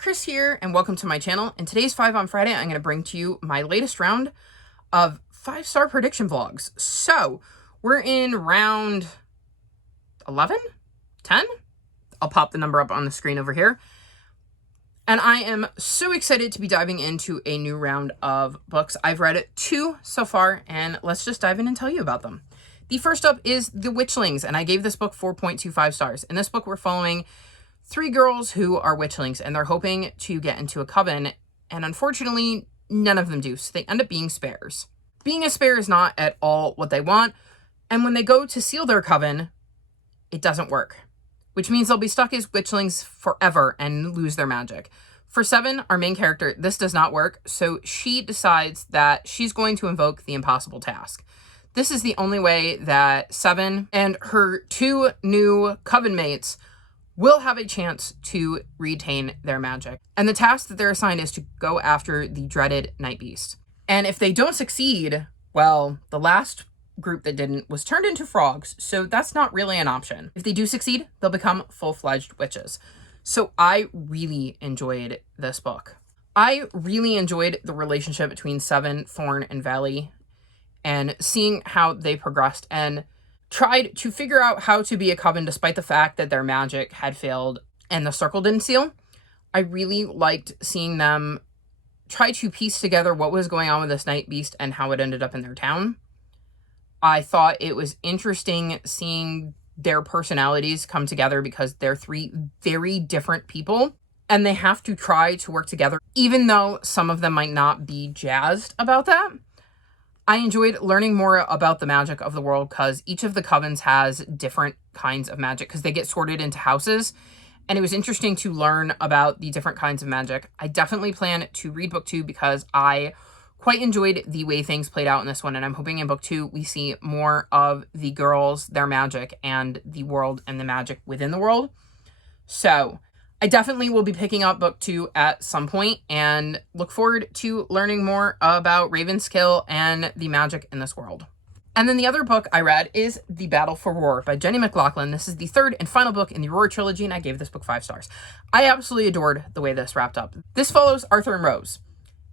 Chris here, and welcome to my channel. In today's 5 on Friday, I'm going to bring to you my latest round of 5-star prediction vlogs. So, we're in round 11? 10? I'll pop the number up on the screen over here. And I am so excited to be diving into a new round of books. I've read 2 so far, and let's just dive in and tell you about them. The first up is The Witchlings, and I gave this book 4.25 stars. In this book, we're following 3 girls who are witchlings, and they're hoping to get into a coven, and unfortunately, none of them do, so they end up being spares. Being a spare is not at all what they want, and when they go to seal their coven, it doesn't work, which means they'll be stuck as witchlings forever and lose their magic. For Seven, our main character, this does not work, so she decides that she's going to invoke the impossible task. This is the only way that Seven and her 2 new coven mates will have a chance to retain their magic. And the task that they're assigned is to go after the dreaded Night Beast. And if they don't succeed, well, the last group that didn't was turned into frogs, so that's not really an option. If they do succeed, they'll become full-fledged witches. So I really enjoyed this book. I really enjoyed the relationship between Seven, Thorn, and Valley, and seeing how they progressed and tried to figure out how to be a coven despite the fact that their magic had failed and the circle didn't seal. I really liked seeing them try to piece together what was going on with this Night Beast and how it ended up in their town. I thought it was interesting seeing their personalities come together because they're 3 very different people and they have to try to work together, even though some of them might not be jazzed about that. I enjoyed learning more about the magic of the world because each of the covens has different kinds of magic because they get sorted into houses. And it was interesting to learn about the different kinds of magic. I definitely plan to read book 2 because I quite enjoyed the way things played out in this one. And I'm hoping in book 2 we see more of the girls, their magic, and the world and the magic within the world. So I definitely will be picking up book 2 at some point and look forward to learning more about Ravenskill and the magic in this world. And then the other book I read is The Battle for Roar by Jenny McLaughlin. This is the 3rd and final book in the Roar trilogy, and I gave this book 5 stars. I absolutely adored the way this wrapped up. This follows Arthur and Rose.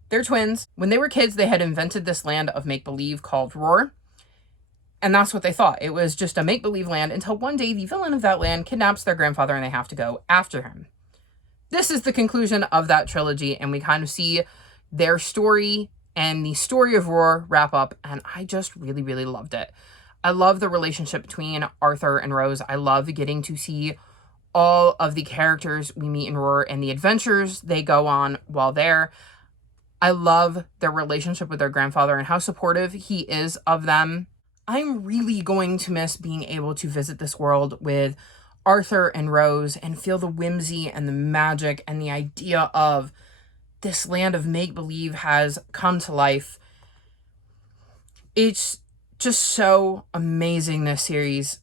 They're twins. When they were kids, they had invented this land of make-believe called Roar. And that's what they thought. It was just a make-believe land until one day the villain of that land kidnaps their grandfather and they have to go after him. This is the conclusion of that trilogy, and we kind of see their story and the story of Roar wrap up, and I just really, really loved it. I love the relationship between Arthur and Rose. I love getting to see all of the characters we meet in Roar and the adventures they go on while there. I love their relationship with their grandfather and how supportive he is of them. I'm really going to miss being able to visit this world with Arthur and Rose and feel the whimsy and the magic and the idea of this land of make-believe has come to life. It's just so amazing, this series.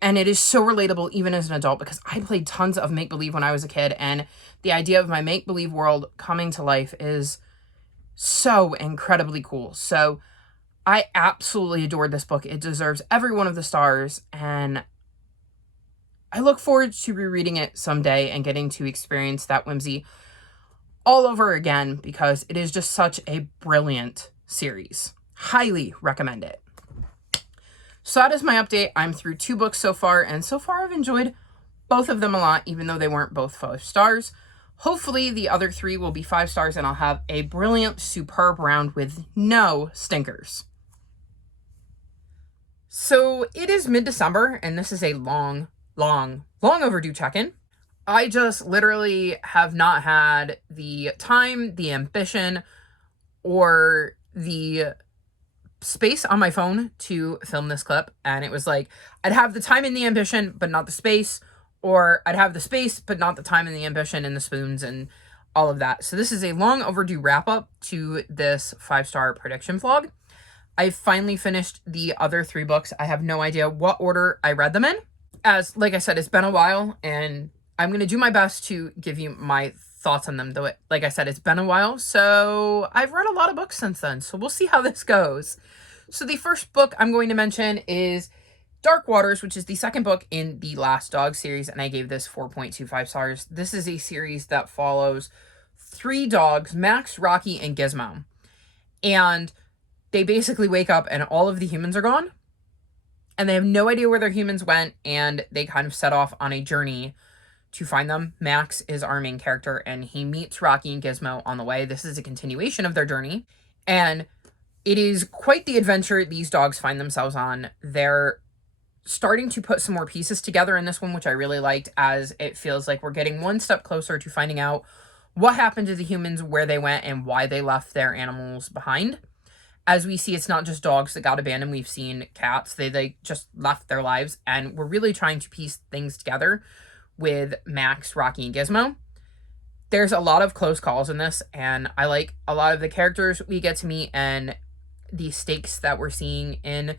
And it is so relatable even as an adult because I played tons of make-believe when I was a kid, and the idea of my make-believe world coming to life is so incredibly cool. So I absolutely adored this book. It deserves every one of the stars, and I look forward to rereading it someday and getting to experience that whimsy all over again because it is just such a brilliant series. Highly recommend it. So that is my update. I'm through 2 books so far, and so far I've enjoyed both of them a lot, even though they weren't both 5 stars. Hopefully the other 3 will be 5 stars and I'll have a brilliant, superb round with no stinkers. So it is mid-December, and this is a long overdue check-in. I just literally have not had the time, the ambition, or the space on my phone to film this clip. And it was like, I'd have the time and the ambition, but not the space, or I'd have the space, but not the time and the ambition and the spoons and all of that. So this is a long overdue wrap-up to this 5-star prediction vlog. I finally finished the other 3 books. I have no idea what order I read them in. As, like I said, it's been a while, and I'm going to do my best to give you my thoughts on them, though, like I said, it's been a while, so I've read a lot of books since then, so we'll see how this goes. So the first book I'm going to mention is Dark Waters, which is the second book in the Last Dog series, and I gave this 4.25 stars. This is a series that follows 3 dogs, Max, Rocky, and Gizmo. And they basically wake up and all of the humans are gone. And they have no idea where their humans went, and they kind of set off on a journey to find them. Max is our main character, and he meets Rocky and Gizmo on the way. This is a continuation of their journey, and it is quite the adventure these dogs find themselves on. They're starting to put some more pieces together in this one, which I really liked, as it feels like we're getting one step closer to finding out what happened to the humans, where they went, and why they left their animals behind. As we see, it's not just dogs that got abandoned. We've seen cats. They just left their lives, and we're really trying to piece things together with Max, Rocky, and Gizmo. There's a lot of close calls in this, and I like a lot of the characters we get to meet and the stakes that we're seeing in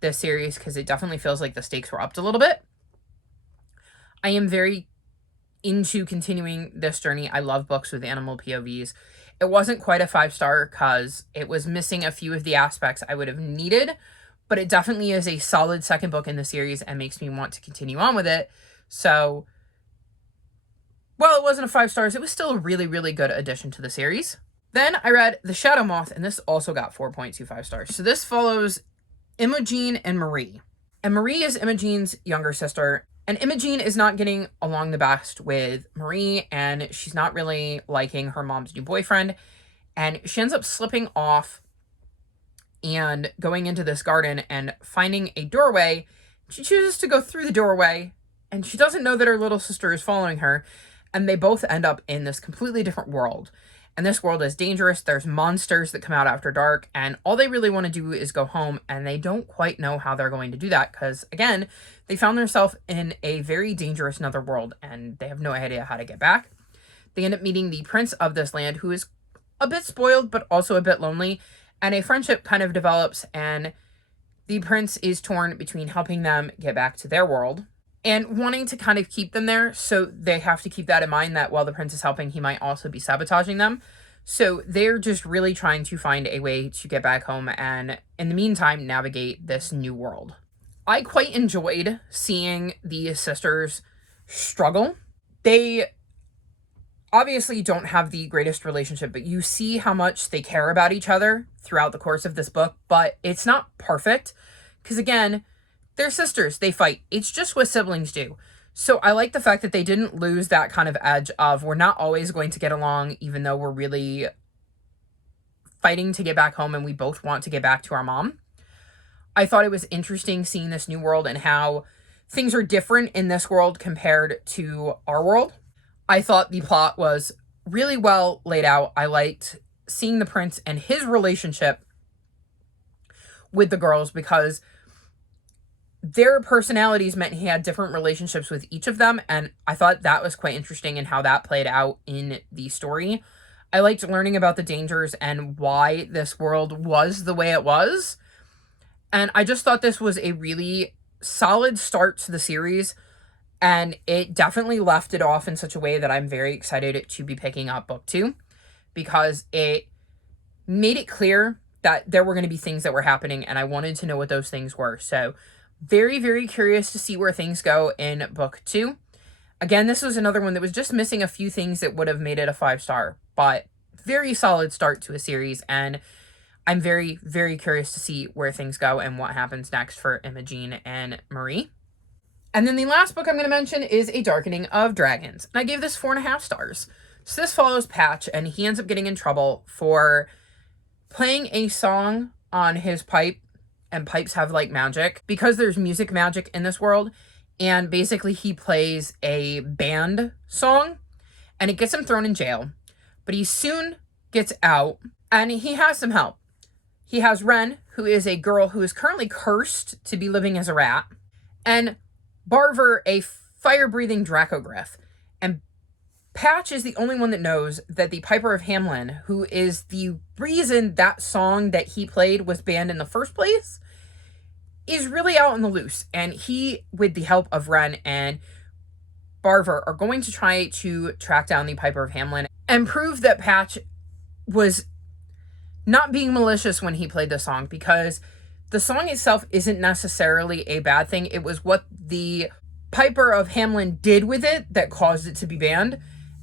this series, because it definitely feels like the stakes were upped a little bit. I am very into continuing this journey. I love books with animal POVs. It wasn't quite a 5-star because it was missing a few of the aspects I would have needed, but it definitely is a solid second book in the series and makes me want to continue on with it. So, while it wasn't a 5 stars, it was still a really, really good addition to the series. Then I read The Shadow Moth, and this also got 4.25 stars. So this follows Imogen and Marie. And Marie is Imogen's younger sister. And Imogen is not getting along the best with Marie, and she's not really liking her mom's new boyfriend. And she ends up slipping off and going into this garden and finding a doorway. She chooses to go through the doorway, and she doesn't know that her little sister is following her. And they both end up in this completely different world. And this world is dangerous. There's monsters that come out after dark, and all they really want to do is go home, and they don't quite know how they're going to do that because, again, they found themselves in a very dangerous netherworld, and they have no idea how to get back. They end up meeting the prince of this land, who is a bit spoiled, but also a bit lonely, and a friendship kind of develops, and the prince is torn between helping them get back to their world and wanting to kind of keep them there, so they have to keep that in mind that while the prince is helping, he might also be sabotaging them. So they're just really trying to find a way to get back home and, in the meantime, navigate this new world. I quite enjoyed seeing the sisters struggle. They obviously don't have the greatest relationship, but you see how much they care about each other throughout the course of this book, but it's not perfect, because, again, they're sisters, they fight. It's just what siblings do. So I like the fact that they didn't lose that kind of edge of we're not always going to get along, even though we're really fighting to get back home and we both want to get back to our mom. I thought it was interesting seeing this new world and how things are different in this world compared to our world. I thought the plot was really well laid out. I liked seeing the prince and his relationship with the girls because their personalities meant he had different relationships with each of them, and I thought that was quite interesting in how that played out in the story. I liked learning about the dangers and why this world was the way it was, and I just thought this was a really solid start to the series, and it definitely left it off in such a way that I'm very excited to be picking up book 2, because it made it clear that there were going to be things that were happening, and I wanted to know what those things were. So very, very curious to see where things go in book 2. Again, this was another one that was just missing a few things that would have made it a 5-star, but very solid start to a series, and I'm very, very curious to see where things go and what happens next for Imogen and Marie. And then the last book I'm going to mention is A Darkening of Dragons, and I gave this 4.5 stars. So this follows Patch, and he ends up getting in trouble for playing a song on his pipe, and pipes have like magic because there's music magic in this world, and basically he plays a band song and it gets him thrown in jail, but he soon gets out and he has some help. He has Ren, who is a girl who is currently cursed to be living as a rat, and Barver, a fire-breathing Dracogryph. And Patch is the only one that knows that the Piper of Hamelin, who is the reason that song that he played was banned in the first place, is really out on the loose. And he, with the help of Ren and Barver, are going to try to track down the Piper of Hamelin and prove that Patch was not being malicious when he played the song, because The song itself isn't necessarily a bad thing. It was what the Piper of Hamelin did with it that caused it to be banned.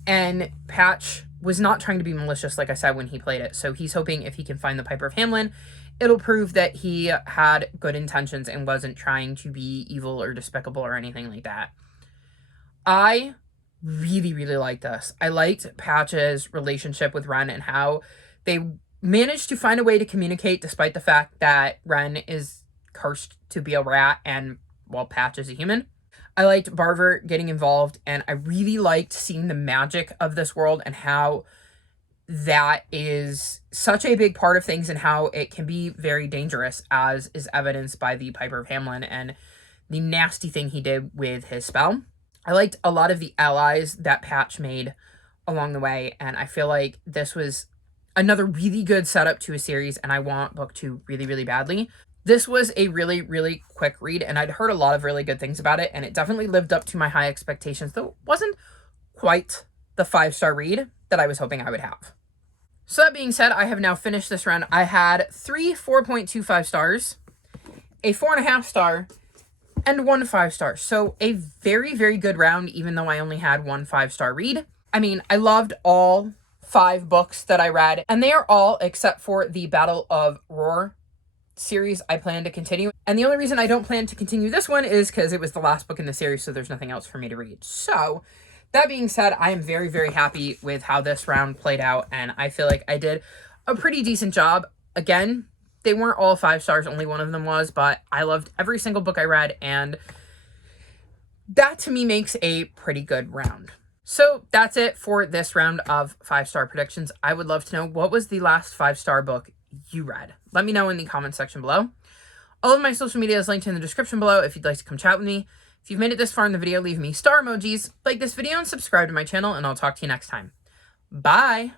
And Patch was not trying to be malicious, like I said, when he played it. So he's hoping if he can find the Piper of Hamelin, it'll prove that he had good intentions and wasn't trying to be evil or despicable or anything like that. I really, really liked this. I liked Patch's relationship with Ren and how they managed to find a way to communicate despite the fact that Ren is cursed to be a rat and, well, Patch is a human. I liked Barver getting involved, and I really liked seeing the magic of this world and how that is such a big part of things and how it can be very dangerous, as is evidenced by the Piper of Hamelin and the nasty thing he did with his spell. I liked a lot of the allies that Patch made along the way, and I feel like this was another really good setup to a series, and I want book 2 really, really badly. This was a really, really quick read, and I'd heard a lot of really good things about it, and it definitely lived up to my high expectations, though it wasn't quite the 5-star read that I was hoping I would have. So that being said, I have now finished this round. I had 3 4.25 stars, a 4.5 star, and 1 5-star. So a very, very good round, even though I only had 1 5-star read. I mean, I loved all 5 books that I read, and they are all, except for the Battle of Roar series, I plan to continue. And the only reason I don't plan to continue this one is because it was the last book in the series, so there's nothing else for me to read. So that being said, I am very, very happy with how this round played out, and I feel like I did a pretty decent job. Again, they weren't all 5 stars, only one of them was, but I loved every single book I read, and that to me makes a pretty good round. So that's it for this round of 5-star predictions. I would love to know, what was the last 5-star book you read? Let me know in the comment section below. All of my social media is linked in the description below if you'd like to come chat with me. If you've made it this far in the video, leave me star emojis, like this video, and subscribe to my channel, and I'll talk to you next time. Bye!